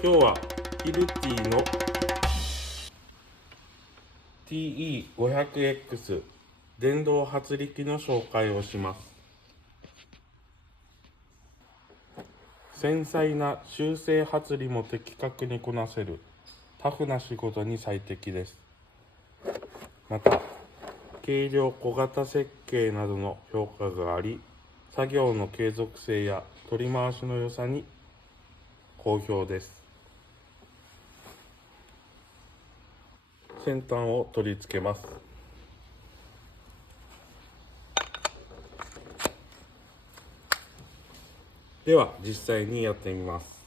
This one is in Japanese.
今日はヒルティの TE500-X 電動ハツリ機の紹介をします。繊細な修正ハツリも的確にこなせるタフな仕事に最適です。また軽量小型設計などの評価があり、作業の継続性や取り回しの良さに好評です。先端を取り付けます。では実際にやってみます。